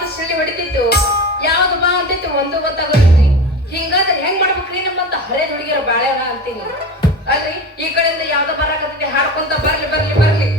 ಯಾವ್ದು ಸಿಳ್ಳಿ ಹೊಡಿತಿತ್ತು ಯಾವ್ದು ಬಾ ಅಂತಿತ್ತು ಒಂದು ಗೊತ್ತಾಗೋದ್ರಿ. ಹಿಂಗಾದ್ರೆ ಹೆಂಗ್ ಮಾಡ್ಬೇಕ್ರಿ ನಮ್ಮಂತ ಹರೇ ಹುಡುಗಿಯರ ಬಾಳೆಹಣ ಅಂತೀನಿ ಅಲ್ರಿ. ಈ ಕಡೆಯಿಂದ ಯಾವ್ದೋ ಬರಾಕತ್ತೈತಿ ಹಾಡ್ಕೊಂತ ಬರ್ಲಿ ಬರ್ಲಿ ಬರ್ಲಿ.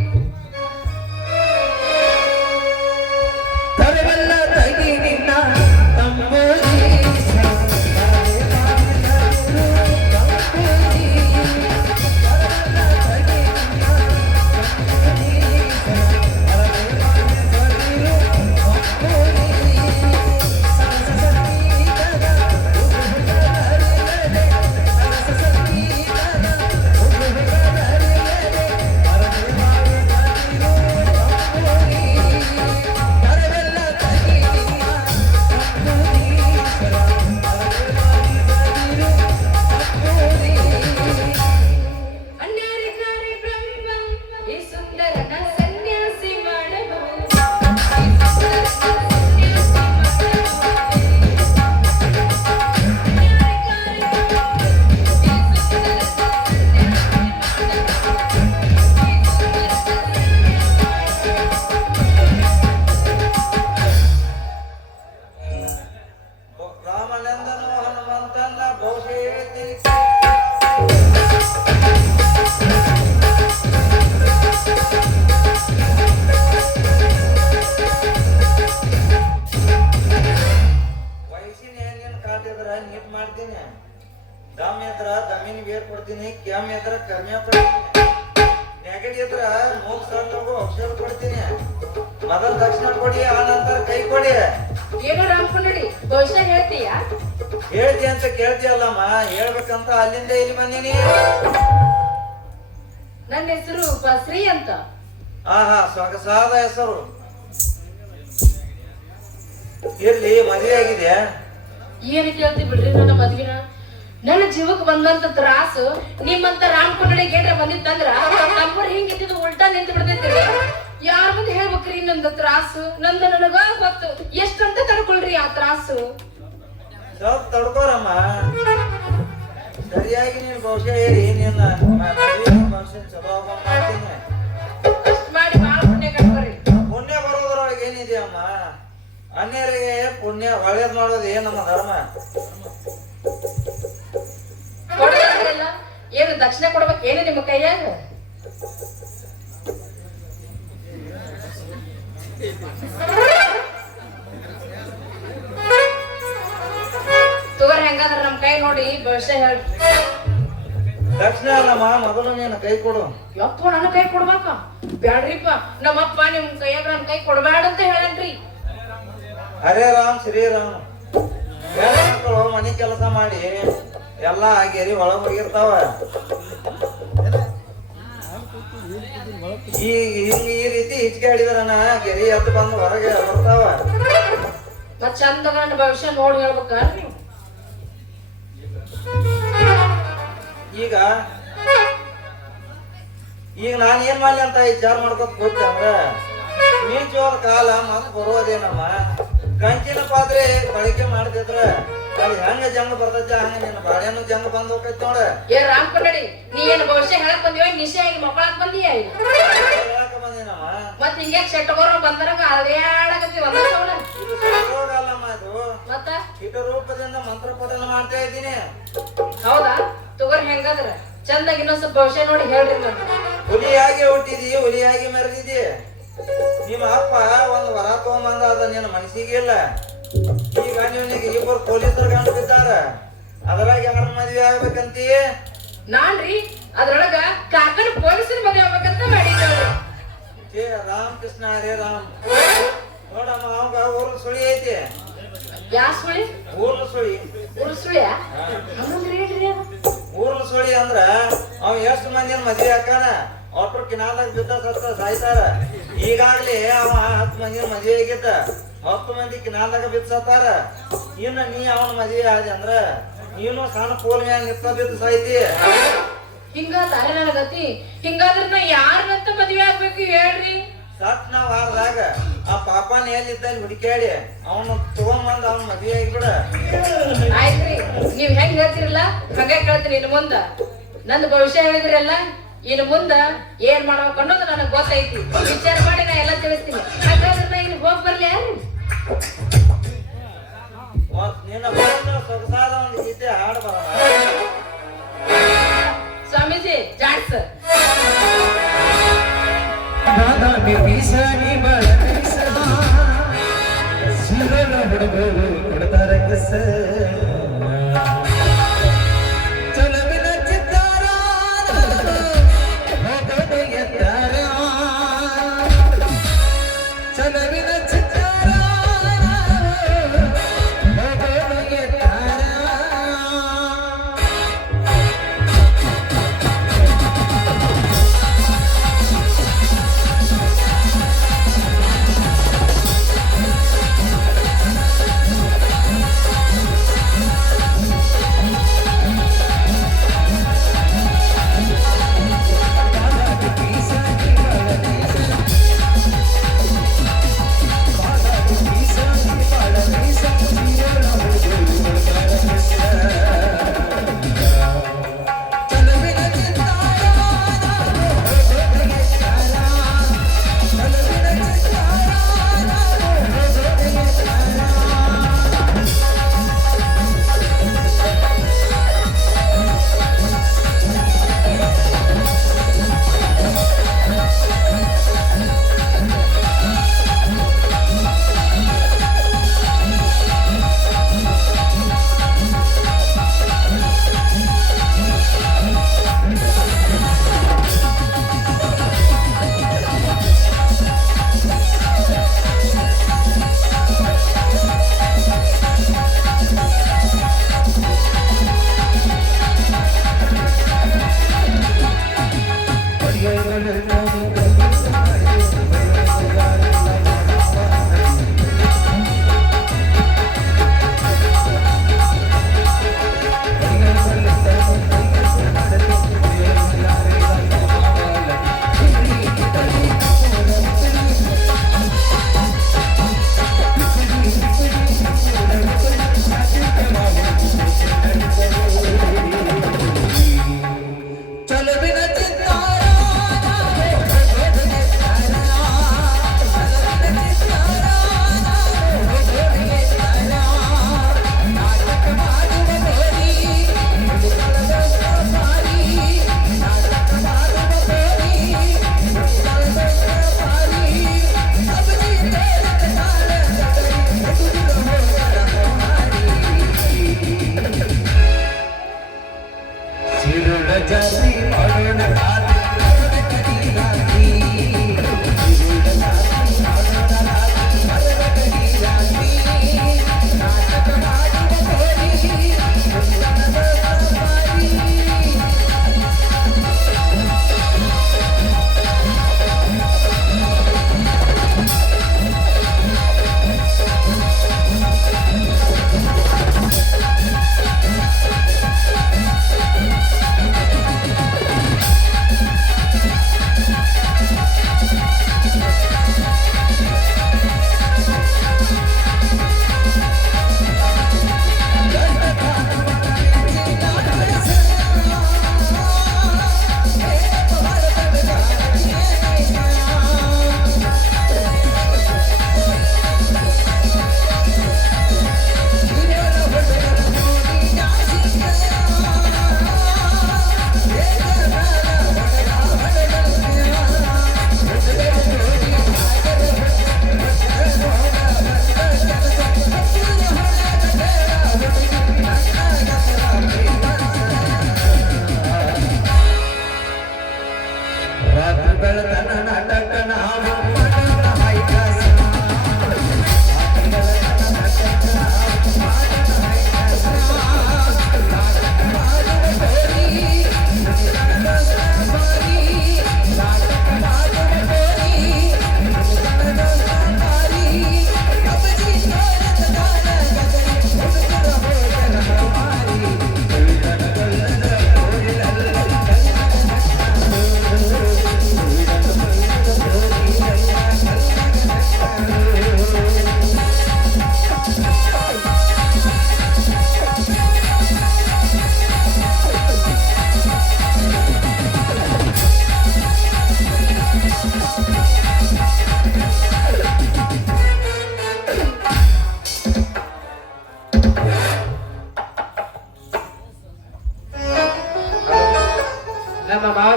ಮೊದಲು ದಕ್ಷಿಣ ಕೊಡಿ, ಆ ನಂತರ ಕೈ ಕೊಡಿ. ಏನೋ ರಾಮಕೊಂಡಿ ಭವಿಷ್ಯ ಹೇಳ್ತೀಯಾ? ಹೇಳ್ತಿ ಅಂತ ಕೇಳ್ತೀಯಲ್ಲಮ್ಮ, ಹೇಳ್ಬೇಕಂತ ಅಲ್ಲಿಂದ ಇಲ್ಲಿ ಬಂದೀನಿ. ನನ್ನ ಹೆಸರು ಬಸ್ರಿ ಅಂತ. ಆಹಾ, ಸೊಗಸಾದ ಹೆಸರು. ಇರ್ಲಿ, ಮದುವೆ ಆಗಿದೆಯಾ? ಏನು ಕೇಳ್ತಿ ಬಿಡ್ರಿ ನನ್ನ ಮದ್ವಿನ. ನನ್ನ ಜೀವಕ್ಕೆ ಬಂದಂತ ತ್ರಾಸು ನಿಮ್ಮಂತ ರಾಮಕೊಂಡಿಗೆ ಏನ್ರ ಬಂದಿತ್ತಂದ್ರ ನಮ್ಮೂರ್ ಹಿಂಗಿದ್ದು ಉಲ್ಟಾ ನಿಂತು ಬಿಡ್ತೈತಿ. ಯಾರ ಮುಂದೆ ಹೇಳ್ಬೇಕ್ರಿ ನಂದ ತ್ರಾಸು? ನಂದ ನನಗ ಗೊತ್ತು. ಎಷ್ಟಂತ ತಡ್ಕೊಳ್ರಿ ಆ ತ್ರಾಸು. ಸ್ವಲ್ಪ ತಡ್ಕೋರಮ್ಮ, ಸರಿಯಾಗಿ ನೀನು ಬಹುಶಃ ಹೇಳಿ ನಿನ್ನ ಭವಿಷ್ಯ ಚಲೋ ಮಾಡ್ತೀನಿ. ಅಷ್ಟ್ ಮಾಡಿ ಬಾಳ ಪುಣ್ಯ ಕಟ್ಕೊರಿ. ಪುಣ್ಯ ಬರೋದ್ರೊಳಗೆ ಏನಿದೆಯಮ್ಮ? ಅನ್ಯರಿಗೆ ಪುಣ್ಯ ಒಳ್ಳೇದ್ ಮಾಡೋದು ಏನ್ ನಮ್ಮ ಧರ್ಮ. ಕೊಡಲ್ಲ ಏನು ದಕ್ಷಿಣ ಕೊಡ್ಬೇಕು ಏನು ನಿಮ್ಮ ಕೈಯಾಗ? ತಗೋರಿ, ಹೆಂಗಾದ್ರ ನಮ್ ಕೈ ನೋಡಿ ಭವಿಷ್ಯ ಹೇಳಿ. ದಕ್ಷಿಣ ಅಲ್ಲಮ್ಮ, ಮೊದಲು ನೀನು ಕೈ ಕೊಡು. ಯಪ್ಪ, ನನ್ನ ಕೈ ಕೊಡ್ಬೇಕ? ಬ್ಯಾಡ್ರಿಪ್ಪ, ನಮ್ಮಪ್ಪ ನಿಮ್ ಕೈಯಾಗ ನನ್ ಕೈ ಕೊಡ್ಬ್ಯಾಡ ಅಂತ ಹೇಳನ್ರಿ. ಹರೇ ರಾಮ್ ಶ್ರೀರಾಮ್. ಹೆಣ್ಮಕ್ಳು ಮನಿ ಕೆಲಸ ಮಾಡಿ ಎಲ್ಲಾ ಗೆರಿ ಒಳಗ್ ಹೋಗಿರ್ತಾವ. ಈ ರೀತಿ ಹಿಚ್ಕೆ ಹಿಡಿದ್ರನ ಗೆರಿ ಎದ್ದು ಬಂದು ಹೊರಗೆ ಬರ್ತಾವ. ಮತ್ ಚಂದ ನನ್ನ ಭವಿಷ್ಯ ನೋಡಿ ಹೇಳ್ಬೇಕ್ರಿ. ಈಗ ನಾನ್ ಏನ್ ಮಾಡ್ಲಿ ಅಂತ ವಿಚಾರ ಮಾಡ್ಕೊತ ಗೊತ್ತ ಅಂದ್ರ, ಮೀಚೋದ ಕಾಲ ಮತ್ ಬರುವುದೇನಮ್ಮ. ಕಂಚಿನ ಪಾತ್ರೆ ಬಳಕೆ ಮಾಡ್ತಿದ್ರ ಅಲ್ಲಿ ಹೆಂಗ ಜಂಗ ಬರ್ತೈತಿ, ಹಂಗ ನಿನ್ನ ಬಾಳೆನು ಜಂಗ ಬಂದ್ ಹೋಗೈತಿ ನೋಡ. ಏ ರಾಮಕನ್ನಡಿ, ನೀ ಏನ್ ಭವಿಷ್ಯ ಹೇಳಕ್ ಬಂದಿವ? ನಿಶೆಯಾಗಿ ಮಕ್ಕಳಾಕ್ ಬಂದಿಯ? ಹೇಳಕ ಬಂದಿನಮ್ಮ. ಮತ್ ಹಿಂಗ್ಯಾಕ್ ಶೆಟ್ಟಗೋರ ಬಂದರಂಗ ಅದೇಡಕತ್ತಿ ಒಂದ ಸೌಂಡ. ಇದು ಸರೋಗಲ್ಲಮ್ಮ, ಇದು ಮತ್ತ ಕೀಟ ರೂಪದಿಂದ ಮಂತ್ರ ಪಠನ ಮಾಡ್ತಾ ಇದ್ದೀನಿ. ಹೌದಾ? ತಗೋರಿ, ಹೆಂಗಾದ್ರ ಚಂದಾಗಿ ಇನ್ನೊಂದ್ ಸ್ವಲ್ಪ ಭವಿಷ್ಯ ನೋಡಿ ಹೇಳ್ರಿ. ನಾನು ಹುಲಿಯಾಗಿ ಹುಟ್ಟಿದಿ, ಹುಲಿಯಾಗಿ ಮೆರೆದಿದಿ. ನಿಮ್ಮ ಅಪ್ಪ ಒಂದು ವರ ತಗೊಂಬಂದ, ಅದ ನಿನ್ನ ಮನಸ್ಸಿಗೆ ಇಲ್ಲ. ಈಗ ನೀವನಿಗೆ ಇಬ್ಬರು ಪೊಲೀಸರು ಗಂಡು ಬಿದ್ದಾರ, ಅದ್ರಾಗ ಯಾರ ಮದ್ವೆ ಆಗ್ಬೇಕಂತೀ? ನಾನ್ರಿ ಅದ್ರೊಳಗ ಕಾಕನ ಪೊಲೀಸರ ಮದ್ವೆ ಆಗ್ಬೇಕಂತ ಮಾಡಿದ್ದೇವ್ರಿ. ಏ ರಾಮ್ ಕೃಷ್ಣ ಹರೇ ರಾಮ್. ನೋಡಮ್ಮ, ಅವಾಗ ಊರ್ಲ ಸುಳಿ ಐತಿ. ಯಾ ಸುಳಿ? ಊರ್ಲ ಸುಳಿ. ಊರ್ ಸುಳಿಯ? ಹಂಗಂದ್ರೆ ಹೇಳ್ರಿ ಅದು. ಊರ್ಲ ಸುಳಿ ಅಂದ್ರ ಅವ್ ಎಷ್ಟು ಮಂದಿನ ಮದ್ವೆ ಹಾಕಾನ, ಒಟ್ರು ಕಿನಾದಾಗ ಬಿದ್ದ ಸತ್ತ ಸಾಯ್ತಾರ. ಈಗಾಗ್ಲಿ ಅವ 10 ಮಂದಿನ ಮದ್ವೆ ಆಗಿದ್ದ, 10 ಮಂದಿ ಕಿನಾದಾಗ ಬಿದ್ದ ಸತ್ತಾರ. ಇನ್ನ ನೀ ಅವನ ಮದ್ವೆ ಆದಿ ಅಂದ್ರ ನೀನು ಸಣ್ಣ ಪೋಲ್ ಮ್ಯಾಗ ನಿತ್ತ ಬಿದ್ದು ಸಾಯ್ತಿ. ಹಿಂಗಾದ್ರೆ ನನ್ನ ಗತಿ. ಹಿಂಗಾದ್ರೆ ನಾ ಯಾರನ್ನಂತ ಮದ್ವೆ ಆಗ್ಬೇಕು ಹೇಳ್ರಿ? ಸತ್ನ ವಾರದಾಗ ಆ ಪಾಪನ ಎಲ್ಲಿದ್ದಲ್ಲಿ ಹುಡುಕ್ಯಾಡಿ ಅವನು ತಗೊಂಬಂದ್ ಅವನ ಮದ್ವೆ ಆಗಿಬಿಡ. ಆಯ್ತ್ರಿ, ನೀವ್ ಹೆಂಗ್ ಹೇಳ್ತಿರಲ್ಲ ಹಂಗ ಕೇಳ್ತೀನಿ. ಇನ್ನು ಮುಂದ ನಂದು ಭವಿಷ್ಯ ಹೇಳಿದ್ರಲ್ಲ, ಇನ್ನು ಮುಂದ ಏನ್ ಮಾಡ್ಬೇಕು ಅನ್ನೋದು ನನಗ್ ಗೊತ್ತೈತಿ. ವಿಚಾರ ಮಾಡಿ ನಾ ಎಲ್ಲ ತಿಳಿಸ್ತೀನಿ. ಹಾಗಾದ್ರೆ ನಾ ಇಲ್ಲಿ ಹೋಗ್ ಬರ್ಲಿ ಯಾರು? ನಿನ್ನ ಬಂದು ಸೊಗಸಾದ ಒಂದು ಗೀತೆ ಹಾಡು ಬರೋಣ. ಸ್ವಾಮೀಜಿ ಜಾಡ್ಸ್ ಬಾದಾಮಿ ಬೀಸಾನಿ ಬಳಸ ಶಿವನ ಹುಡುಗರು ಕೊಡ್ತಾರೆ ಕಸ ಚಲವಿನ ಚಿತ್ತಾರ ಹೋಗೋದು ಎತ್ತಾರ ಚಲವಿನ ಚಿತ್ತಾರ ಹೋಗೋದು ಎತ್ತಾರ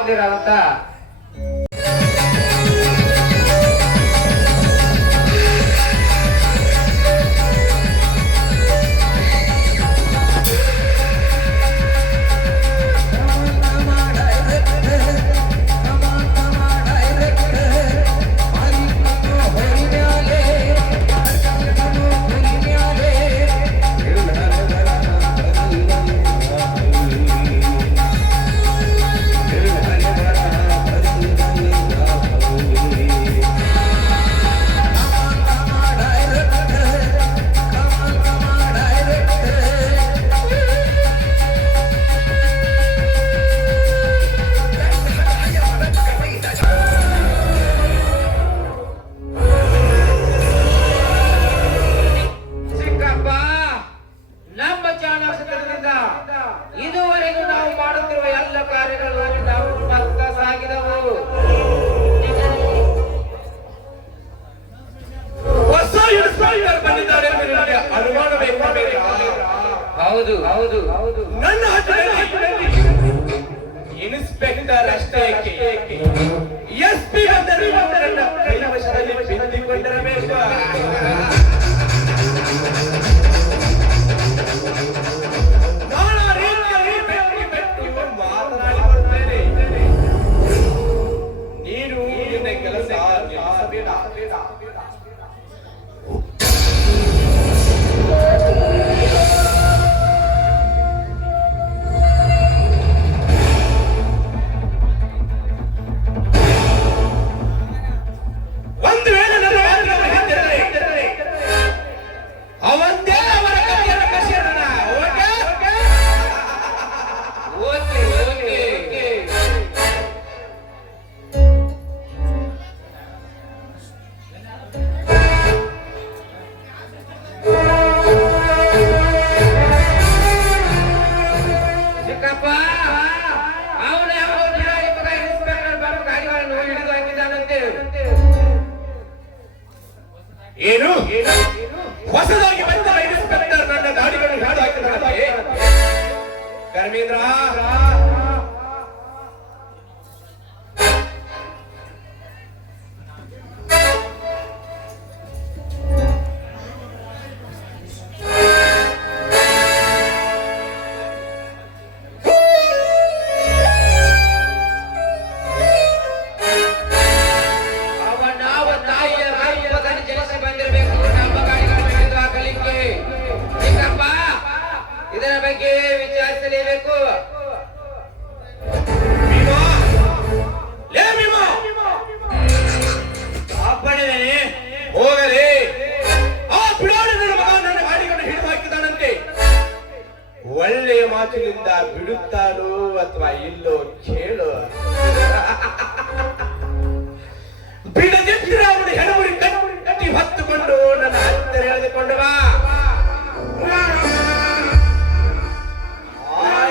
ಆಗ್ದಿರಂತ ಚಿಕ್ಕಪ್ಪ, ನಮ್ಮ ಚಾಣಾಕ್ಷತನದಿಂದ ಇದುವರೆಗೂ ನಾವು ಮಾಡುತ್ತಿರುವ ಎಲ್ಲ ಕಾರ್ಯಗಳು ನಾವು ಭಕ್ತ ಸಾಗಿದವು. ಹೊಸ ಇನ್ಸ್ಪೆಕ್ಟರ್ ಬಂದಿದ್ದಾರೆ ಎಂದು ನಿಮಗೆ ಅನುಮಾನವೇ ಇರಬೇಕು. ಹೌದು ಹೌದು ಹೌದು ನನ್ನ ಹತ್ತಿರದಲ್ಲಿ ಇನ್ಸ್ಪೆಕ್ಟರ್ ಅಷ್ಟೇ ಎಸ್ಪಿ ಬಂದರೆ ನನ್ನ ಕೈವಶದಲ್ಲಿ ಬಿದ್ದುಕೊಂಡಿರಬೇಕು. ನಾನಾ ರೀತಿಯಲ್ಲಿ ಬೆಟ್ಟು ಮಾತನಾಡಿ ಬರುತ್ತೇನೆ. ನೀನು ನಿನ್ನ ಕೆಲಸ ನಿಲ್ಲಿಸಬೇಡ. ಒಂದು ವೇಳೆ ನನ್ನ ಮಾತಿಗೆ ಹಿಂದಿರಲಿ, ಅವಂದೇ ಅವರ ಕೈಯನ್ನು ಕಸಿಯೋಣ. ಓಕೆ? ಓಕೆ ಓಕೆ ಚಿಕ್ಕಪ್ಪ, ಅವನು ಯಾವ ಇನ್ಸ್ಪೆಕ್ಟರ್ ಬಾಬು ಗಾಡಿಗಳನ್ನು ಹಿಡಿದು ಹಾಕಿದ್ದಾನಂತೆ. ಏನು ಹೊಸದಾಗಿ ಬಂದ ಇನ್ಸ್ಪೆಕ್ಟರ್ ನನ್ನ ಗಾಡಿಗಳನ್ನು ಹಿಡಿದು ಹಾಕಿದ್ದಾನಂತೆ. ಧರ್ಮೇಂದ್ರ, ನಾವು ತಾಯಿಯ ರೂಪದಲ್ಲಿ ಜನಿಸಿ ಬಂದಿರಬೇಕು ನಮ್ಮ ಗಾಡಿಗಳನ್ನು ಹಿಡಿದು ಹಾಕಲಿಕ್ಕೆ. ಚಿಕ್ಕಪ್ಪ, ಇದರ ಬಗ್ಗೆ ವಿಚಾರಿಸಲೇಬೇಕು. ಭೀಮಾ, ಲೇ ಭೀಮಾ, ಅಪ್ಪಣೆನೇ ಹೋಗಲಿ. ಆ ಬಿಡಾಡಿ ನನ್ನ ಮಗ ನನ್ನ ಗಾಡಿಗಳನ್ನು ಹಿಡಿದು ಹಾಕಿದ್ದಾನಂತೆ. ಒಳ್ಳೆಯ ಮಾತಿನಿಂದ ಬಿಡುತ್ತಾನೋ ಅಥವಾ ಇಲ್ಲೋ ಕೇಳು. ಬಿಡದಿದ್ದರೆ ಅವನು ಹೆಣಮುರಿ ಕಟ್ಟಿ ಹೊತ್ತುಕೊಂಡು ನನ್ನ ಹತ್ತಿರ ಎಳೆದುಕೊಂಡು ಬಾ.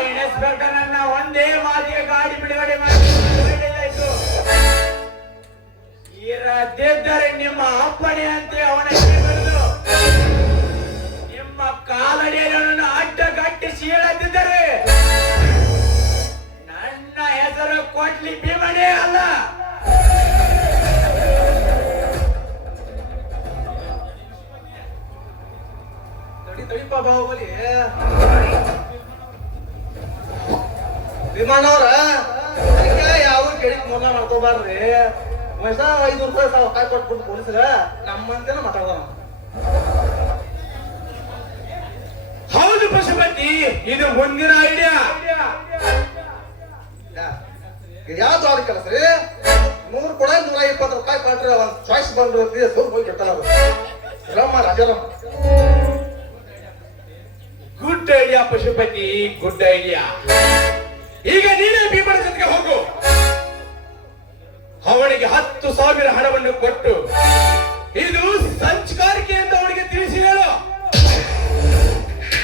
ಇನ್ಸ್ಪೆಕ್ಟರ್ ನನ್ನ ಒಂದೇ ಮಾತಿಗೆ ಗಾಡಿ ಬಿಡುಗಡೆ ಮಾಡಿ ಒಳ್ಳೆಯದಾಯ್ತು. ಇರದಿದ್ದರೆ ನಿಮ್ಮ ಅಪ್ಪಣೆ ಅಂತ ಅವನ ಹಿಡಿದು ನಿಮ್ಮ ಕಾಲಡಿಯನ್ನು ಅಡ್ಡಗಟ್ಟಿಸಿ ಹೇಳದಿದ್ದರೆ ನನ್ನ ಹೆಸರು ಕೊಡ್ಲಿ ಭೀಮನೇ ಅಲ್ಲ. ತಡಿಪ ಬಾಹುಬಲಿ. ವಿಮಾನವ್ರ ಯಾವ ಕೇಳಿಕ್ ಮೊದಲ ಮಾಡ್ಕೋಬಾರ್ರಿ. ವಯಸ್ಸ 5 ರೂಪಾಯಿ ಕಾಯಿ ಕೊಟ್ಬಿಟ್ಟು ಪೊಲೀಸರ ನಮ್ಮಂತೇನ ಮಾತಾಡೋಣ. ಹೌದು ಪಶುಪತಿ, ಇದು ಮುಂದಿನ ಐಡಿಯಾ. ಯಾವ್ದು ಅವ್ರ ಕೆಲಸ ರೀ? 100 ಕೊಡ 120 ರೂಪಾಯಿ ಕೊಟ್ರೆ ಒಂದ್ ಚಾಯ್ಸ್ ಬಂದು ಹೋಗಿ ಕೆಟ್ಟಲ್ಲ Rajaram. Good idea Pashupati, good idea. ಈಗ ನೀನೇ ಭೀಮನ ಜೊತೆಗೆ ಹೋಗು. ಅವನಿಗೆ 10,000 ಹಣವನ್ನು ಕೊಟ್ಟು ಇದು ಸಂಚಕಾರಿಕೆ ಎಂದು ಅವನಿಗೆ ತಿಳಿಸಿ ಹೇಳು.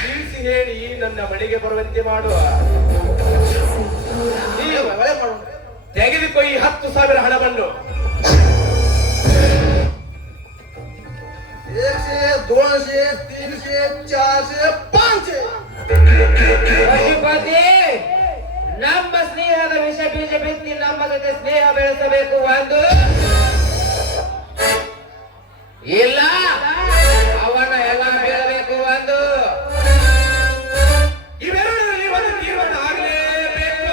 ತಿಳಿಸಿ ಹೇಳಿ ನನ್ನ ಮನೆಗೆ ಬರುವಂತೆ ಮಾಡುವ. ತೆಗೆದುಕೊ ಈ 10,000 ಹಣವನ್ನು. 100, 200, 300, 400, 500. ಪಶುಪತಿ, ನಮ್ಮ ಸ್ನೇಹದ ವಿಷ ಬೀಜ ಬಿತ್ತಿ ನಮ್ಮ ಜೊತೆ ಸ್ನೇಹ ಬೆಳೆಸಬೇಕು ಒಂದು, ಇಲ್ಲ ಅವನ ಎಲ್ಲ ಬೀಳಬೇಕು ಒಂದು. ಇವೆರಡರಲ್ಲಿ ಒಂದು ತೀರ್ಮಾನ ಆಗಲೇಬೇಕು.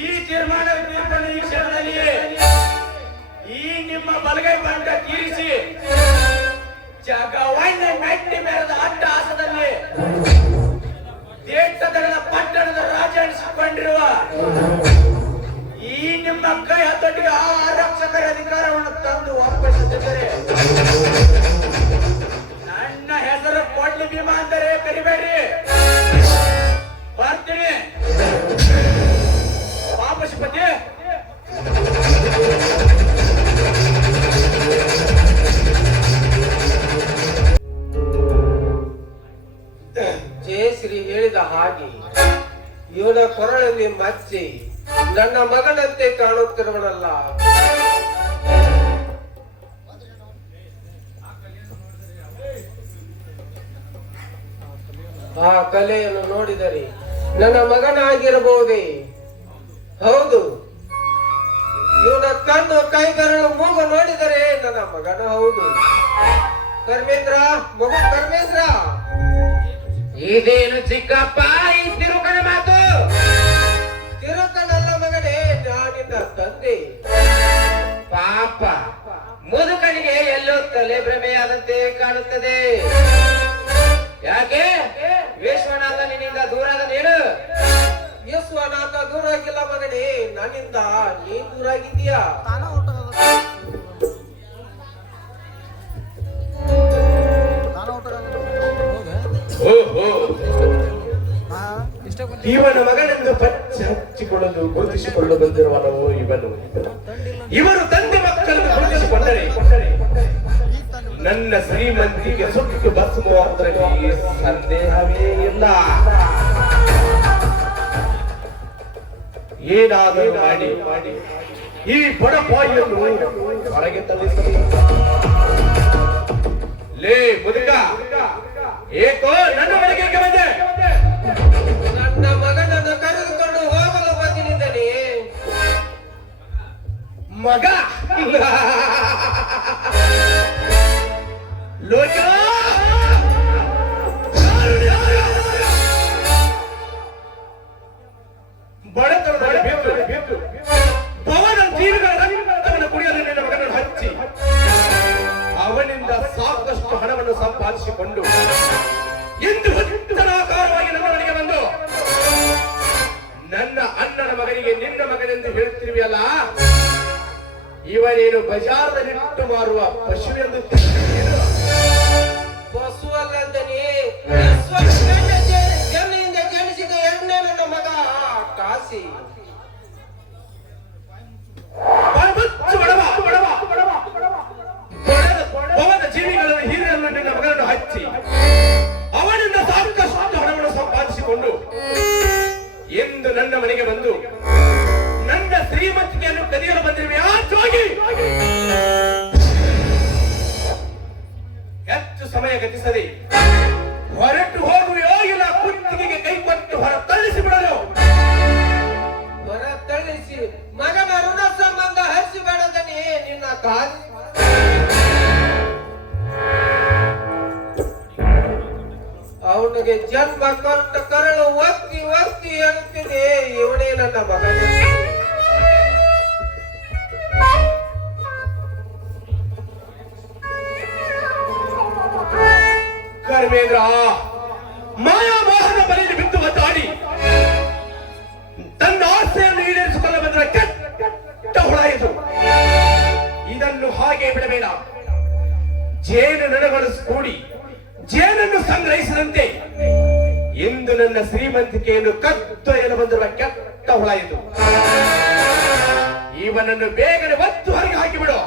ಈ ತೀರ್ಮಾನ ಈ ಕ್ಷಣದಲ್ಲಿಯೇ ಈ ನಿಮ್ಮ ಬಲಗೈ ಬಂಡ ತೀರಿಸಿ ಜಗವನ್ನ ಮೆಟ್ಟಿ ಮೇರದ ಅಟ್ಟಹಾಸದಲ್ಲಿ ದೇಶದ ಪಟ್ಟಣದ ರಾಜ ಎನಿಸಿಕೊಂಡಿರುವ ಈ ನಿಮ್ಮ ಕೈ ಹತ್ತೊಟ್ಟಿಗೆ ಆ ಆರಕ್ಷಕರ ಅಧಿಕಾರವನ್ನು ತಂದು ವಾಪಸ್ಸಿದ್ದರೆ ನನ್ನ ಹೆಸರು ಕೊಡ್ಲಿ ಭೀಮಾ ಅಂದರೆ ಕರಿಬೇಡಿ. ಬರ್ತೀನಿ ವಾಪಸ್ಪತಿ. ಜಯಶ್ರೀ ಹೇಳಿದ ಹಾಗೆ ಇವನ ಕೊರಳಲ್ಲಿ ಮಚ್ಚಿ ನನ್ನ ಮಗನಂತೆ ಕಾಣುತ್ತಿರುವನಲ್ಲ. ಆ ಕಲೆಯನ್ನು ನೋಡಿದರೆ ನನ್ನ ಮಗನಾಗಿರಬಹುದೇ? ಹೌದು. ಇವನ ಕಣ್ಣು ಕೈ ಬೆರಳು ಮೂಗು ನೋಡಿದರೆ ನನ್ನ ಮಗನ ಹೌದು. ಕರ್ಮೇಂದ್ರ, ಮಗು ಕರ್ಮೇಂದ್ರ. ಇದೇನು ಚಿಕ್ಕಪ್ಪ ಈ ತಿರುಕನ ಮಾತು? ತಿರುಕನಲ್ಲ ಮಗನೇ, ನಾನಿನ್ನ ತಂದೆ. ಪಾಪ ಮುದುಕನಿಗೆ ಎಲ್ಲೋ ತಲೆ ಭ್ರಮೆಯಾದಂತೆ ಕಾಣುತ್ತದೆ. ಯಾಕೆ ವಿಶ್ವನಾಥ ನಿನ್ನಿಂದ ದೂರಾದ ನೀನು? ವಿಶ್ವನಾಥ ದೂರ ಆಗಿಲ್ಲ ಮಗನೇ, ನನ್ನಿಂದ ನೀನ್ ದೂರ ಆಗಿದ್ದೀಯಾ? ಇವನ ಮಗನೆಂದು ಪಚ್ಚ ಹಚ್ಚಿಕೊಳ್ಳಲು ಗುರುತಿಸಿಕೊಳ್ಳಲು ಬಂದಿರುವನೋ ಇವನು. ಇವರು ತಂದೆ ಮಕ್ಕಳನ್ನು ಗುರುತಿಸಿಕೊಂಡರೆ ನನ್ನ ಶ್ರೀಮಂತಿಗೆ ಸುಟ್ಟು ಭಸ್ಮವಾದರಲ್ಲಿ ಸಂದೇಹವೇ ಇಲ್ಲ. ಏನಾದರೂ ಮಾಡಿ ಈ ಬಡಪಾಯಿಯನ್ನು ಹೊರಗೆ ತಳ್ಳಿಸಬೇಕು. ಲೇ ಮುದುಕ, ಏಕೋ ನನ್ನ ಮನೆಗೆ ಬಂದೆ? ನನ್ನ ಮಗನನ್ನು ಕರೆದುಕೊಂಡು ಹೋಗಲು ಬಂದಿನಿಂದನೇ. ಮಗ ಲೋಕ ಬಡತನದಲ್ಲಿ ಬೇಕು ಭವನ ತೀರುಗಳ ರಕ್ತವನ್ನು ಕುಡಿಯಲು ನಿನ್ನ ಮಗನನ್ನು ಹಚ್ಚಿ ಅವನಿಂದ ಸಾಕಷ್ಟು ಹಣವನ್ನು ಸಂಪಾದಿಸಿಕೊಂಡು ಇಂದು ಹುತ್ತನಾಕಾರವಾಗಿ ನನ್ನ ಮನೆಗೆ ಬಂದು ನನ್ನ ಅಣ್ಣನ ಮಗನಿಗೆ ನಿನ್ನ ಮಗನೆಂದು ಹೇಳ್ತಿರುವಿಯಲ್ಲ, ಇವನೇನು ಬಜಾರದಲ್ಲಿಟ್ಟು ಮಾರುವ ಪಶುವೆಂದು ಬಸವಲ್ಲಂದನೇ ಜನ್ನಿಂದ ಜನಿಸಿದ ಎರಡನೇ ನನ್ನ ಮಗ ಕಾಸಿ. ಭವನ ಜೀವಿಗಳನ್ನು ಹಿರಿಯರನ್ನು ನಿನ್ನ ಮಗನನ್ನು ಹಚ್ಚಿ ಅವನಿಂದ ಸಾಕಷ್ಟು ಹಣವನ್ನು ಸಂಪಾದಿಸಿಕೊಂಡು ಎಂದು ನನ್ನ ಮನೆಗೆ ಬಂದು ನನ್ನ ಶ್ರೀಮಂತಿಕೆಯನ್ನು ಕದಿಯಲು ಬಂದಿರುವೆ. ಆ ಜೋಗಿ ಹೆಚ್ಚು ಸಮಯ ಗತಿಸದೆ ಹೊರಟು ಹೋಗುವೆಯೋ ಇಲ್ಲ ಕುತ್ತಿಗೆಗೆ ಕೈ ಕೊಟ್ಟು ಹೊರ ತಳ್ಳಿಸಿ ಬಿಡಲು? ಹೊರ ತಳ್ಳಿಸಿ ಮಗನ ಋಣ ಸಂಬಂಧ ಹರಿಸಿಬೇಡದನೇ ನಿನ್ನ ಕಾಲಿ. ಅವನಿಗೆ ಜನ್ಮ ಕೊಟ್ಟ ಕರಳು ಒತ್ತಿ ಒತ್ತಿ ಎನ್ನುತ್ತಿದೆ. ಇವನೇ ನನ್ನ ಮಗನೇ. ಕರ್ಮೇಂದ್ರ ಮಾಯಾಮೋಹನ ಬಲಿಯಲ್ಲಿ ಬಿದ್ದು ಒದ್ದಾಡಿ ತನ್ನ ಆಸೆಯನ್ನು ಈಡೇರಿಸಿಕೊಳ್ಳ ಬಂದ ಕೆಟ್ಟ ಹುಳ ಇದು. ಇದನ್ನು ಹಾಗೆ ಬಿಡಬೇಡ. ಜೇನು ನೊಣಗಳು ಕೂಡಿ ಜೇನನ್ನು ಸಂಗ್ರಹಿಸಿದಂತೆ ಇಂದು ನನ್ನ ಶ್ರೀಮಂತಿಕೆಯನ್ನು ಕದ್ದೊಯ್ಯಲು ಬಂದಿರುವ ಕೆಟ್ಟ ಹುಳ ಇದು. ಇವನನ್ನು ಬೇಗನೆ ಒತ್ತು ಹೊರಗೆ ಹಾಕಿಬಿಡು.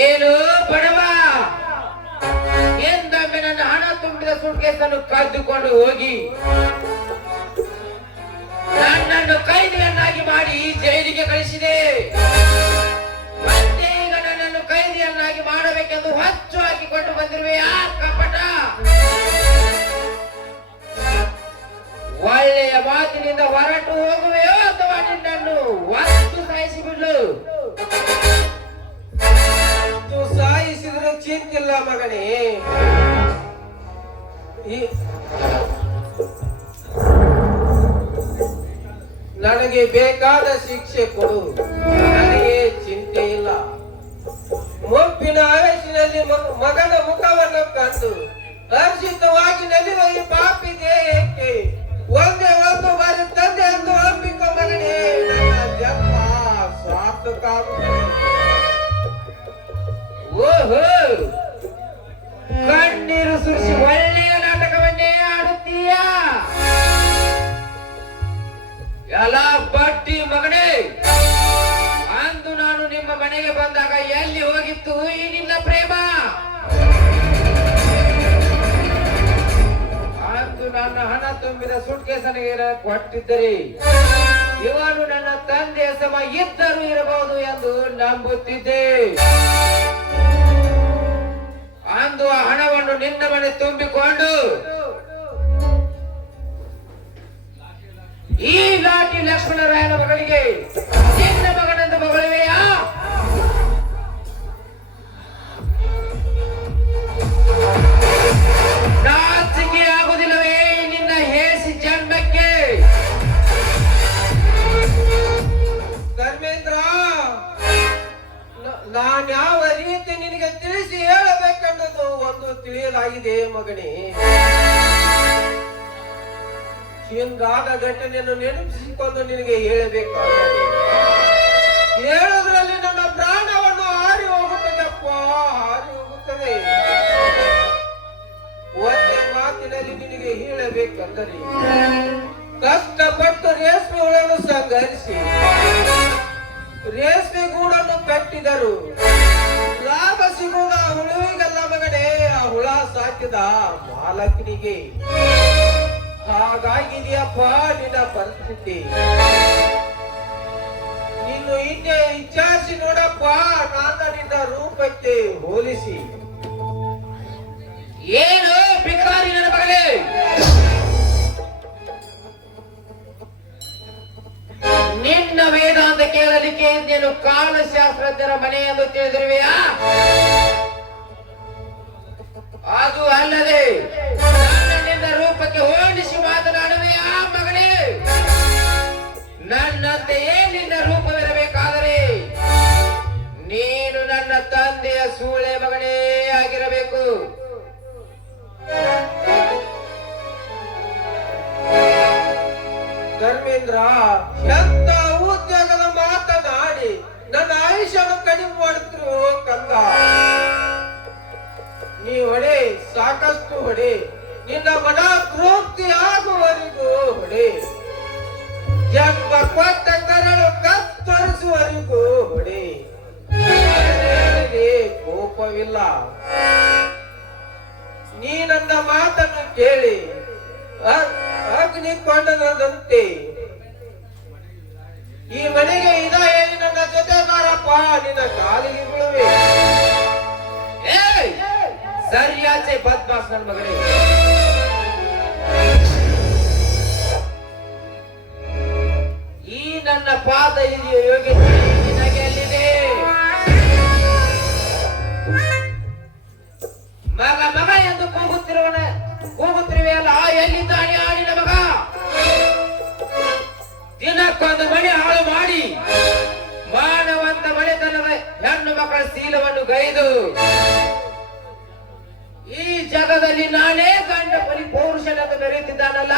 ಏನು ಬಡವ, ಎಂದೊಮ್ಮೆ ನನ್ನ ಹಣ ತುಂಬಿದ ಸುಟ್ಕೇಸನ್ನು ಕದ್ದುಕೊಂಡು ಹೋಗಿ ನನ್ನನ್ನು ಕೈದಿಯನ್ನಾಗಿ ಮಾಡಿ ಜೈಲಿಗೆ ಕಳಿಸಿದೆ. ಮತ್ತೆ ಈಗ ನನ್ನನ್ನು ಕೈದಿಯನ್ನಾಗಿ ಮಾಡಬೇಕೆಂದು ಹೊಚ್ಚು ಹಾಕಿ ಹುಡುಕಿಕೊಂಡು ಬಂದಿರುವೆಯಾ ಕಪಟ? ಒಳ್ಳೆಯ ಮಾತಿನಿಂದ ಹೊರಟು ಹೋಗುವೆಯೋ ಅಥವಾ ನಿನ್ನನ್ನು ಒತ್ತು ಸಾಯಿಸಿ ಬಿಡ್ಲು? ಸಾಯಿಸಿದ್ರೆ ಚಿಂತಿಲ್ಲ ಮಗನೇ. ನನಗೆ ಬೇಕಾದ ಶಿಕ್ಷೆ ಕೊಡು, ನನಗೆ ಚಿಂತೆ ಇಲ್ಲ. ಮುಪ್ಪಿನ ಆವೇಶದಲ್ಲಿ ಮಗನ ಮುಖವನ್ನು ಕಂಡು ಹರ್ಷಿತವಾಗಿ ನಲಿಯುವ ಈ ಪಾಪಿ ದೇಹಕ್ಕೆ ಒಂದೇ ಒಂದು ಬಾರಿ ತಂದೆ ಎಂದು ಅಂಬಿಕ ಮಗನೇ, ನನ್ನ ಜನ್ಮ ಸಾರ್ಥಕ ಆಗುತ್ತದೆ. ಓಹೋ, ಕಣ್ಣೀರು ಸುರಿಸಿ ಒಳ್ಳೆಯ ನಾಟಕವನ್ನೇ ಆಡುತ್ತೀಯಾ? ಎಲ್ಲ ಬಡ್ಡಿ ಮಗನೇ, ಅಂದು ನಾನು ನಿಮ್ಮ ಮನೆಗೆ ಬಂದಾಗ ಎಲ್ಲಿ ಹೋಗಿತ್ತು ಈ ನಿನ್ನ ಪ್ರೇಮ? ಅಂದು ನನ್ನ ಹಣ ತುಂಬಿದ ಸುಟ್ಕೇಸನಿಗೆ ಕೊಟ್ಟಿದ್ದರೆ ಇವನು ನನ್ನ ತಂದೆಯ ಸಮ ಇದ್ದರೂ ಇರಬಹುದು ಎಂದು ನಂಬುತ್ತಿದ್ದೆ. ಅಂದು ಆ ಹಣವನ್ನು ನಿನ್ನ ಮನೆ ತುಂಬಿಕೊಂಡು ಈ ಲಾಟಿ ಲಕ್ಷ್ಮಣರಾಯನ ಮಗಳಿಗೆ ನಿನ್ನ ಮಗನೆಂದು ಮಗಳುವೆಯಾ? ನಾಚಿಕೆ ಆಗುವುದಿಲ್ಲವೇ ನಿನ್ನ ಹೇಸಿ ಜನ್ಮಕ್ಕೆ? ಧರ್ಮೇಂದ್ರ, ನಾನ್ಯಾವ ರೀತಿ ನಿನಗೆ ತಿಳಿಸಿ ಹೇಳಬೇಕೆನ್ನೋದು ಒಂದು ತಿಳಿಯಲಾಗಿದೆ ಮಗನೇ. ಹಿಂಗಾದ ಘಟನೆಯನ್ನು ನೆನಪಿಸಿಕೊಂಡು ನಿನಗೆ ಹೇಳಬೇಕಾಗಿದೆ. ಹೇಳೋದ್ರಲ್ಲಿ ನನ್ನ ಪ್ರಾಣವನ್ನು ಹಾರಿ ಹೋಗುತ್ತದಪ್ಪ, ಹಾರಿ ಹೋಗುತ್ತದೆ. ಒಂದೇ ಮಾತಿನಲ್ಲಿ ನಿನಗೆ ಹೇಳಬೇಕಂದರೆ, ಕಷ್ಟಪಟ್ಟು ರೇಷ್ಮೆ ಹುಳನ್ನು ಸಂಘರಿಸಿ ರೇಷ್ಮೆ ಗೂಡನ್ನು ಕಟ್ಟಿದರು. ಲಾಭ ಸಿಗುವ ಹುಳುವಿಗಲ್ಲ ಮಗನೇ, ಆ ಹುಳ ಸಾಕಿದ ಮಾಲಕನಿಗೆ. ಹಾಗಾಗಿದೆಯಪ್ಪ ನಿನ್ನ ಪರಿಸ್ಥಿತಿ. ನೀನು ಹಿಂದೆ ವಿಚಾರಿಸಿ ನೋಡಪ್ಪ, ನಾನ ನಿನ್ನ ರೂಪಕ್ಕೆ ಹೋಲಿಸಿ. ಏನು ಭಿಕಾರಿ ನನ್ನ ಮಗಳೇ? ನಿನ್ನ ವೇದಾಂತ ಕೇಳಲಿಕ್ಕೆ ನೀನು ಕಾಲಶಾಸ್ತ್ರಜ್ಞರ ಮನೆ ಎಂದು ತಿಳಿದಿರುವೆಯಾ? ಅದು ಅಲ್ಲದೆ ನಿನ್ನ ರೂಪಕ್ಕೆ ಹೋಲಿಸಿ ಮಾತನಾಡುವೆಯಾ ಮಗಳೇ? ನನ್ನಂತೆಯೇ ನಿನ್ನ ರೂಪವಿರಬೇಕಾದರೆ ನೀನು ನನ್ನ ತಂದೆಯ ಸೂಳೆ ಮಗನೇ ಆಗಿರಬೇಕು. ಧರ್ಮೇಂದ್ರ, ಎಂತ ಉದ್ಯೋಗದ ಮಾತನಾಡಿ ನನ್ನ ಆಯುಷ್ಯನು ಕಡಿಮೆ ಮಾಡುತ್ತಿರು ಕಂದ. ನೀ ಹೊಡೆ, ಸಾಕಷ್ಟು ಹೊಡೆ, ನಿನ್ನ ಮನ ತೃಪ್ತಿ ಆಗುವವರೆಗೂ ಹೊಡೆ. ಜನ್ಮ ಕೊಟ್ಟ ಕರಳು ಕತ್ತರಿಸುವವರೆಗೂ ಹೊಡೆ. ಕೋಪವಿಲ್ಲ. ನೀ ನನ್ನ ಮಾತನ್ನು ಕೇಳಿ ಅಗ್ನಿ ಕೊಂಡದಂತೆ ಈ ಮನೆಗೆ ಇದ ಹೇಳಿ ನನ್ನ ಜೊತೆ ಬಾರಪ್ಪ, ನಿನ್ನ ಕಾಲಿಗೆ ಬೀಳುವೆ. ಸರಿಯಾಚೆ ಬದ್ಮಾಸ್ ನನ್ನ ಮಗನೇ. ಈ ನನ್ನ ಪಾದ ಹಿರಿಯ ಯೋಗ್ಯತೆ ನಿನಗೆ ಎಲ್ಲಿದೆ? ಮಗ ಮಗ ಎಂದು ಕೂಗುತ್ತಿರುವೆಯಲ್ಲ, ಎಲ್ಲಿದ್ದಾನೆ ಆಡಿನ ಮಗ? ದಿನಕ್ಕೊಂದು ಮನೆ ಹಾಳು ಮಾಡಿ ಮಾನವಂತ ಮನೆತನದ ಹೆಣ್ಣು ಮಕ್ಕಳ ಶೀಲವನ್ನು ಗೈದು ಈ ಜಗದಲ್ಲಿ ನಾನೇ ಗಂಡ ಪರಿಪೌರುಷನೆಂದು ಮೆರೆಯುತ್ತಿದ್ದಾನಲ್ಲ,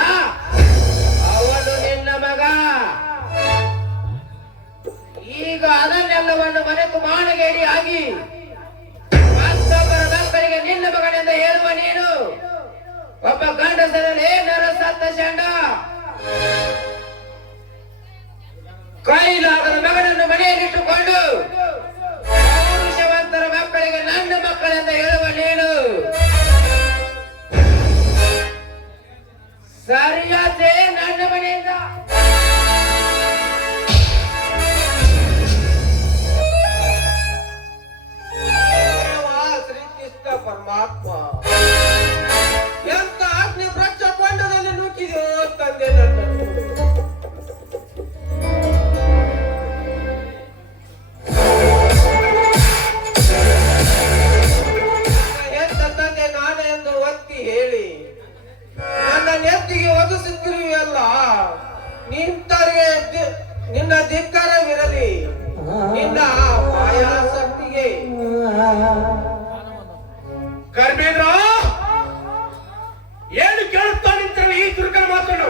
ಅವನು ನಿನ್ನ ಮಗ. ಈಗ ಅದನ್ನೆಲ್ಲವನ್ನು ಮರೆತು ಮಾನಗೇಡಿ ಆಗಿ ಮತ್ತೊಬ್ಬರ ಮಕ್ಕಳಿಗೆ ನಿನ್ನ ಮಗನೆಂದು ಹೇಳುವ ನೀನು ಒಬ್ಬ ಗಂಡಸರಲ್ಲಿ ನರಸತ್ತ ಚಂಡ. ಕೈಲಾಗದ ಮಗನನ್ನು ಮನೆಯಲ್ಲಿಟ್ಟುಕೊಂಡು ಪೌರುಷವಂತರ ಮಕ್ಕಳಿಗೆ ನನ್ನ ಮಕ್ಕಳೆಂದು ಹೇಳುವ ನೀನು ಸರಿಯಾದೆ ನನ್ನ ಮನೆಯಿಂದ. ಶ್ರೀಕೃಷ್ಣ ಪರಮಾತ್ಮ ಇರಲಿ ನಿನ್ನ ಮಾಯಾಸಕ್ತಿಗೆ. ಕರ್ಮೇಂದ್ರ ಏನು ಕೇಳುತ್ತಾ ನಿಂತಿರಲಿ ಈ ದುರ್ಗನ ಮಾತನ್ನು.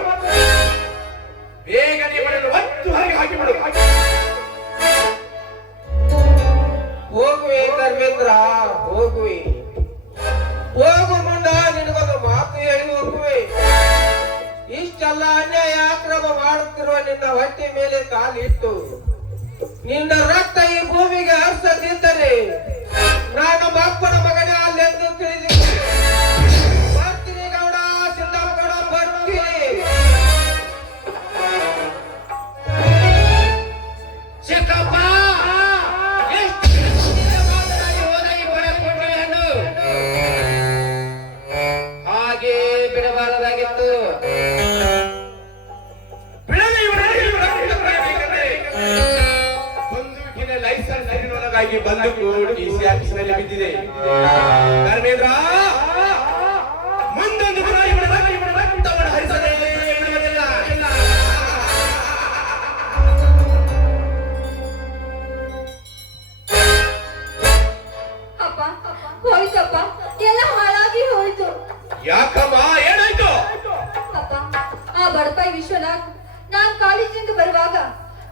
ಬೇಗ ನಿಮ್ಮನ್ನು ಒತ್ತು ಹೊರಗೆ ಹಾಕಿಬಿಡು. ಹೋಗುವೆ ಧರ್ಮೇಂದ್ರ, ಹೋಗುವೆ. ಹೋಗು ಮುಂಡ ನಿನಗೊಂದು ಮಾತು ಹೇಳಿ ಹೋಗುವೆ. ಇಷ್ಟೆಲ್ಲ ಅನ್ಯಾಯ ಅಕ್ರಮ ಮಾಡುತ್ತಿರುವ ನಿನ್ನ ಹೊಟ್ಟೆ ಮೇಲೆ ಕಾಲಿಟ್ಟು ನಿನ್ನ ರಕ್ತ ಈ ಭೂಮಿಗೆ ಹರಿಸದಿದ್ದರೆ ನಾನು ಅಪ್ಪನ ಮಗನೇ ಅಲ್ಲೆಂದು ತಿಳಿದಿದ್ದೆ. ಬರ್ತೀನಿ ಗೌಡ, ಸಿದ್ದಪ್ಪಗೌಡ, ಬರ್ತೀನಿ. ಚಿಕ್ಕಪ್ಪ ಹಾಗೆ ಬಿಡಬಾರದಾಗಿತ್ತು. ಬಿಡದೆ ಬಂದೂಕಿನ ಲೈಸೆನ್ಸ್ ಒಳಗಾಗಿ ಬಂದೂಕು ಡಿಸಿ ಆಫೀಸಿನಲ್ಲಿ ಬಿದ್ದಿದೆ. ಧರ್ಮೇಂದ್ರ ಮುಂದೊಂದು ದಿನ ಇವರ ರಕ್ತವನ್ನು ಹರಿಸದೆ ಬಿಡುವುದಿಲ್ಲ. ಅಪ್ಪ ಹೋಯ್ತಪ್ಪ, ಎಲ್ಲ ಹಾಳಾಗಿ ಹೋಯ್ತು. ಯಾಕಮ್ಮ ಏನಾಯ್ತು? ಅಪ್ಪ, ಆ ಬಡಪಾಯಿ ವಿಶ್ವನಾಥ್ ನಾನ್ ಕಾಲೇಜಿಂದ ಬರುವಾಗ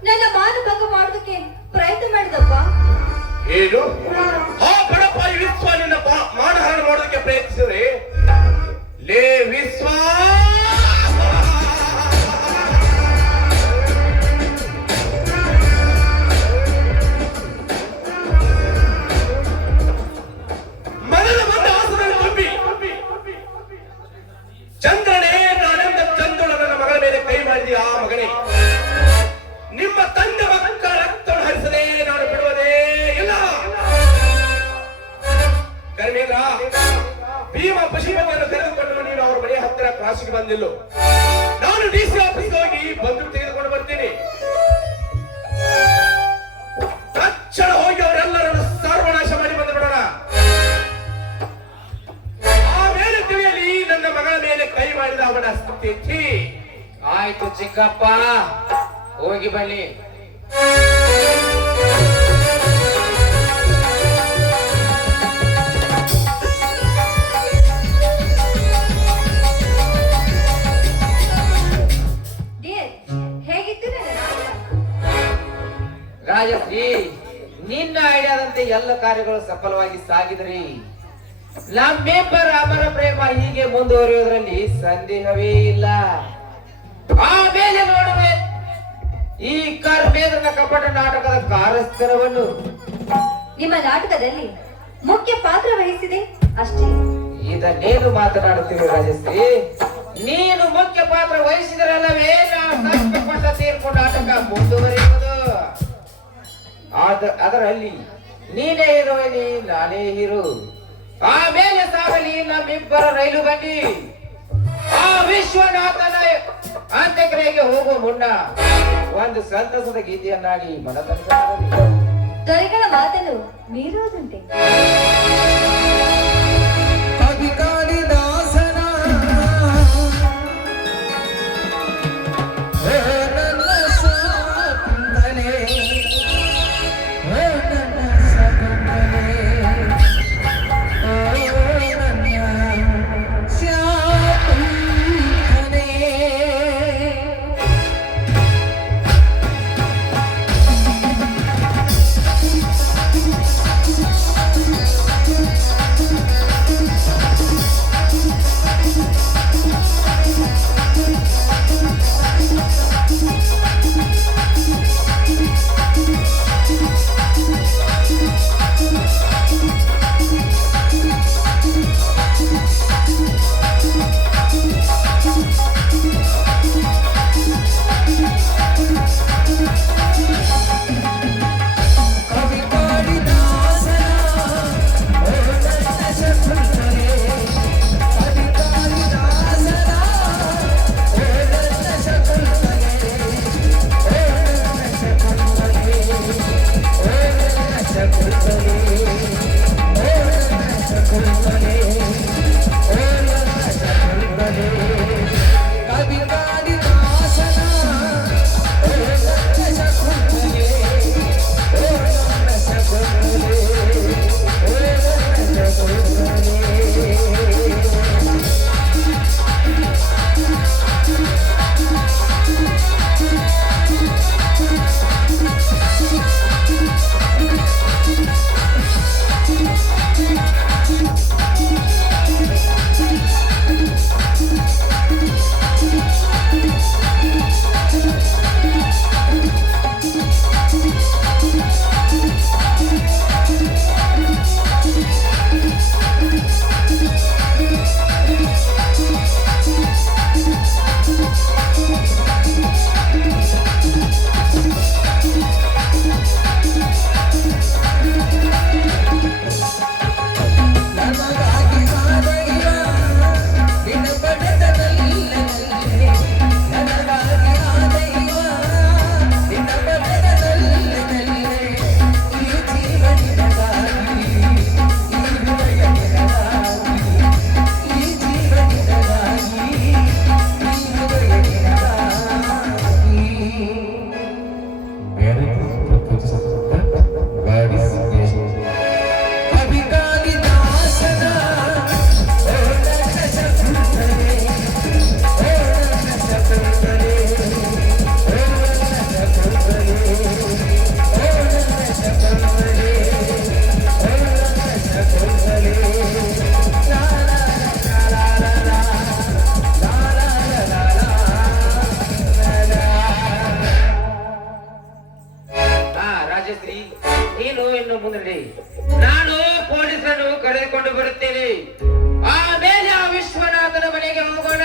ನನ್ನ ಮಾನಭಂಗ ಮಾಡೋದಕ್ಕೆ ಪ್ರಯತ್ನ ಮಾಡಿದಪ್ಪ. ಏನು ಆ ಬಡಪಾಯಿ ವಿಶ್ವ ನಿನ್ನ ಮಾನಹಾರ ಮಾಡೋದಕ್ಕೆ ಪ್ರಯತ್ನಿಸಿದ್ರೆ ಲೇ ವಿಶ್ವ ಮೊದಲ ಬಂದ ಆಸನದಲ್ಲಿ ತುಂಬಿ ಚಂದ್ರನೇ ನಾನೆಂದ ಚಂದ್ರನ ನನ್ನ ಮಗಳ ಮೇಲೆ ಕೈ ಮಾಡಿದ ಆ ಮಗನೇ, ನಿಮ್ಮ ತಂದೆ ಮಕ್ಕಳ ರಕ್ತವನ್ನು ಹರಿಸದೆ ನಾನು ಬಿಡುವುದೇ ಇಲ್ಲ. ಕರ್ಮೇಂದ್ರ ಭೀಮ ಪಶುಪತಿಯನ್ನು ತೆಗೆದುಕೊಂಡು ನೀನು ಅವರ ಮನೆಯ ಹತ್ತಿರ ಕ್ರಾಸಿಗೆ ಬಂದಿಲ್ಲ. ನಾನು ಡಿಸಿ ಆಫೀಸ್ಗೆ ಹೋಗಿ ಬಂದೂಕು ತೆಗೆದುಕೊಂಡು ಬರ್ತೀನಿ. ತಕ್ಷಣ ಹೋಗಿ ಅವರೆಲ್ಲರನ್ನು ಸರ್ವನಾಶ ಮಾಡಿ ಬಂದು ಬಿಡೋಣ. ಆಮೇಲೆ ತಿಳಿಯಲಿ ನನ್ನ ಮಗಳ ಮೇಲೆ ಕೈ ಮಾಡಿದ ಅವನ ಸ್ಥಿತಿ. ಆಯ್ತು ಚಿಕ್ಕಪ್ಪ, ಹೋಗಿ ಬನ್ನಿ. ಹೇಗಿತ್ತು ರಾಜಶ್ರೀ, ನಿನ್ನ ಐಡಿಯಾದಂತೆ ಎಲ್ಲ ಕಾರ್ಯಗಳು ಸಫಲವಾಗಿ ಸಾಗಿದ್ರಿ. ನಮ್ಮಿಬ್ಬರ ಅಮರ ಪ್ರೇಮ ಹೀಗೆ ಮುಂದುವರಿಯುವುದರಲ್ಲಿ ಸಂದೇಹವೇ ಇಲ್ಲ. ಆಮೇಲೆ ನೋಡುವೆ ಈ ಕರ್ಮೇಂದ್ರನ ಕಪಟ ನಾಟಕದ ಕಾರ್ಯಸ್ಥರವನ್ನು. ನಿಮ್ಮ ನಾಟಕದಲ್ಲಿ ಮುಖ್ಯ ಪಾತ್ರ ವಹಿಸಿದೆ ಅಷ್ಟೇ. ಇದನ್ನೇನು ಮಾತನಾಡುತ್ತೀವಿ ರಾಜಶ್ರೀ? ನೀನು ಮುಖ್ಯ ಪಾತ್ರ ವಹಿಸಿದರಲ್ಲವೇ ಕಷ್ಟಪಟ್ಟ ತೀರ್ಕೊಂಡು ನಾಟಕ ಮುಂದುವರಿಯುವುದು. ಅದರಲ್ಲಿ ನೀನೇ ಹೀರೋಯಿನಿ, ನಾನೇ ಹೀರೋ. ಆಮೇಲೆ ಸಾಗಲಿ ನಮ್ಮಿಬ್ಬರ ರೈಲು ಬಂಡಿ. ಆ ವಿಶ್ವನಾಥನ ಅಂತ್ಯಕ್ರಿಯೆಗೆ ಹೋಗುವ ಮುನ್ನ ಒಂದು ಸಂತಸದ ಗೀತೆಯನ್ನಾಡಿ ಮನತನಿಸಲಿ. ದೊರೆಗಳ ಮಾತನ್ನು ಮೀರುವುದುಂಟೆ. ರಾಜಶ್ರೀ, ನೀನು ಇನ್ನು ಮುಂದೆ ನಾನು ಪೊಲೀಸರನ್ನು ಕರೆದುಕೊಂಡು ಬರುತ್ತೇನೆ. ಆಮೇಲೆ ಆ ವಿಶ್ವನಾಥನ ಮನೆಗೆ ಹೋಗೋಣ.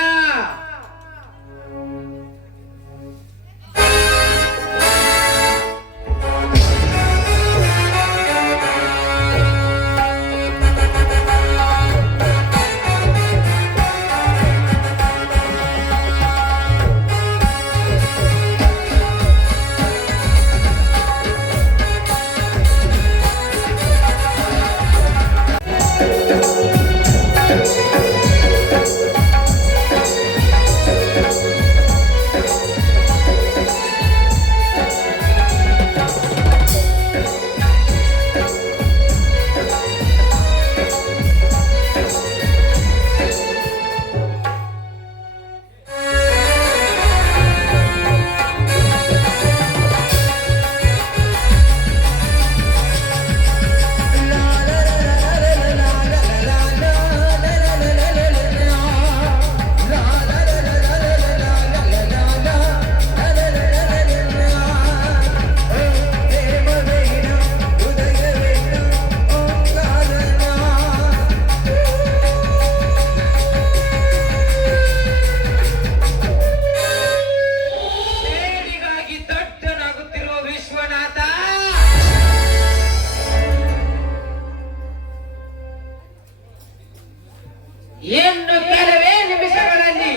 ಇನ್ನು ಕೆಲವೇ ನಿಮಿಷಗಳಲ್ಲಿ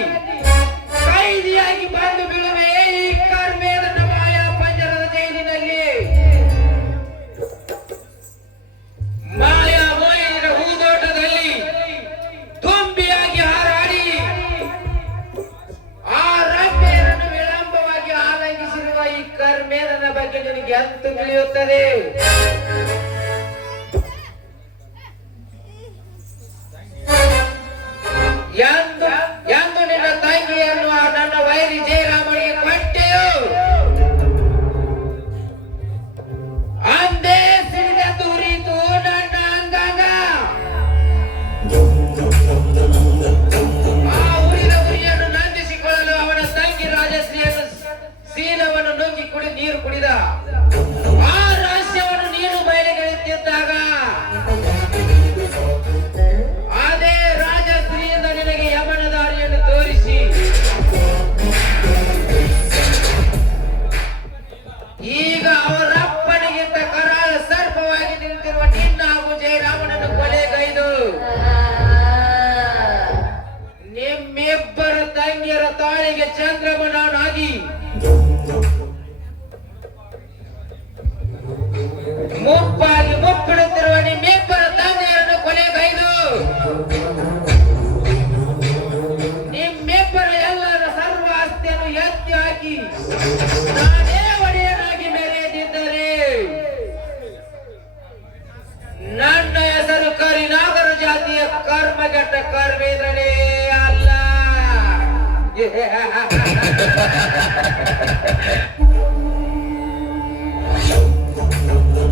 ಕೈದಿಯಾಗಿ ಬಂದು ಬೀಳುವೆ ಈ ಕಾರ್ಮೇದನ ಮಾಯಾ ಪಂಜರದ ಜೈಲಿನಲ್ಲಿ. ಮಾಯಾ ಮೋಹಿನಿಯ ಹೂದೋಟದಲ್ಲಿ ತುಂಬಿಯಾಗಿ ಹಾರಾಡಿ ಆ ರಮ್ಯರನ್ನು ವಿಳಂಬವಾಗಿ ಆಲಂಗಿಸಿರುವ ಈ ಕಾರ್ಮೇದನ ಬಗ್ಗೆ ನಿನಗೆ ಅಂತೂ ತಿಳಿಯುತ್ತದೆ. ಎಂದು ನಿನ್ನ ತಂಗಿಯನ್ನು ನನ್ನ ವೈರಿ ಜಯರಾಮನಿಗೆ ಕೊಟ್ಟೆಯೋ ಅಂದೇ ಸಿಡಿದ ತೂರಿತು ನನ್ನ ಅಂಗಾಂಗ. ಆ ಉರಿದ ಉರಿಯನ್ನು ನಂದಿಸಿಕೊಳ್ಳಲು ಅವನ ತಂಗಿ ರಾಜಶ್ರೀಯನ್ನು ಶೀಲವನ್ನು ನುಂಗಿ ನೀರು ಕುಡಿದ. ಆ ರಹಸ್ಯವನ್ನು ನೀನು ಬಯಲಿಗೆಳೆಯುತ್ತಿದ್ದಾಗ ಅದೇ ರಾಜಶ್ರೀಯಿಂದ ನಿನಗೆ ಯಮನ ದಾರಿಯನ್ನು ತೋರಿಸಿ ಈಗ ಅವರಪ್ಪನಿಗಿಂತ ಕರಾಳ ಸರ್ಪವಾಗಿ ನಿಂತಿರುವ ನಿನ್ನ ಹಾಗೂ ಜಯರಾಮನನ್ನು ಕೊಲೆಗೈದು ನಿಮ್ಮಿಬ್ಬರ ತಂಗಿಯರ ತಾಳಿಗೆ ಚಂದ್ರಮನಾಗಿ ಮುಪ್ಪಾಗಿ ಮುಪ್ಪಿಡುತ್ತಿರುವ ನಿಮ್ಮಿಬ್ಬರ ತಂದೆಯರನ್ನು ಕೊಲೆಗೈದು ನಿಮ್ಮಿಬ್ಬರ ಎಲ್ಲರ ಸರ್ವ ಆಸ್ತಿಯನ್ನು ಎತ್ತಿ ಹಾಕಿ ನಾನೇ ಒಡೆಯನಾಗಿ ಮೆರೆದಿದ್ದರೆ ನನ್ನ ಹೆಸರು ಕರಿನಾಗರ ಜಾತಿಯ ಕರ್ಮಗೆಟ್ಟ ಕರ್ಮೇಂದ್ರನೇ ಅಲ್ಲ.